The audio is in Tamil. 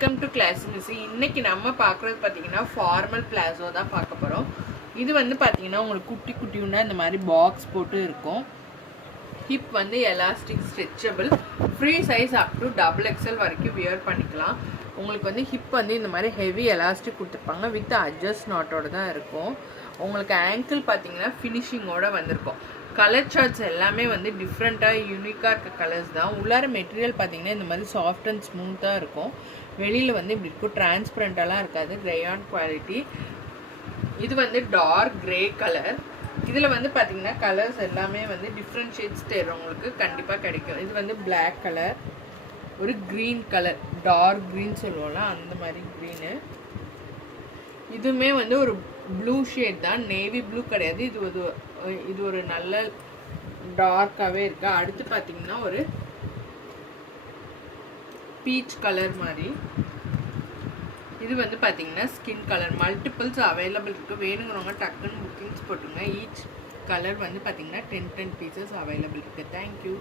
Welcome to class miss. இன்னைக்கு நம்ம பார்க்குறது பார்த்தீங்கன்னா ஃபார்மல் பிளாசோ தான் பார்க்க போகிறோம். இது வந்து பார்த்தீங்கன்னா உங்களுக்கு குட்டி குட்டியுன்னா இந்த மாதிரி பாக்ஸ் போட்டு இருக்கும். ஹிப் வந்து elastic stretchable, free size up to XXL வரைக்கும் வியர் பண்ணிக்கலாம். உங்களுக்கு வந்து ஹிப் வந்து இந்த மாதிரி ஹெவி எலாஸ்டிக் கொடுத்துருப்பாங்க, வித் அட்ஜஸ்ட் நாட்டோட தான் இருக்கும். உங்களுக்கு ஆங்கிள் பார்த்தீங்கன்னா ஃபினிஷிங்கோட வந்திருக்கும். கலர் சார்ட்ஸ் எல்லாமே வந்து டிஃப்ரெண்ட்டாக யூனிக்காக இருக்க கலர்ஸ் தான். உள்ளார மெட்டீரியல் பார்த்தீங்கன்னா இந்த மாதிரி சாஃப்ட் அண்ட் ஸ்மூத்தாக இருக்கும். வெளியில் வந்து இப்படி இருக்கும், டிரான்ஸ்பரண்ட்டாலாம் இருக்காது, கிரேயான் குவாலிட்டி. இது வந்து டார்க் கிரே கலர். இதில் வந்து பார்த்தீங்கன்னா கலர்ஸ் எல்லாமே வந்து டிஃப்ரெண்ட் ஷேட்ஸ் தேடுறவங்களுக்கு கண்டிப்பாக கிடைக்கும். இது வந்து பிளாக் கலர், ஒரு க்ரீன் கலர், டார்க் க்ரீன் சொல்லுவோம்ல அந்த மாதிரி க்ரீனு. இதுவுமே வந்து ஒரு ப்ளூ ஷேட் தான், நேவி ப்ளூ கிடையாது. இது ஒரு நல்ல டார்க்காகவே இருக்கு. அடுத்து பார்த்தீங்கன்னா ஒரு பீச் கலர் மாதிரி. இது வந்து பார்த்தீங்கன்னா ஸ்கின் கலர். மல்டிபிள்ஸ் அவைலபிள் இருக்குது. வேணுங்கிறவங்க டக்குன்னு புக்கிங்ஸ் போட்டுங்க. ஈச் கலர் வந்து பார்த்தீங்கன்னா 10 பீசஸ் அவைலபிள் இருக்குது. தேங்க்யூ.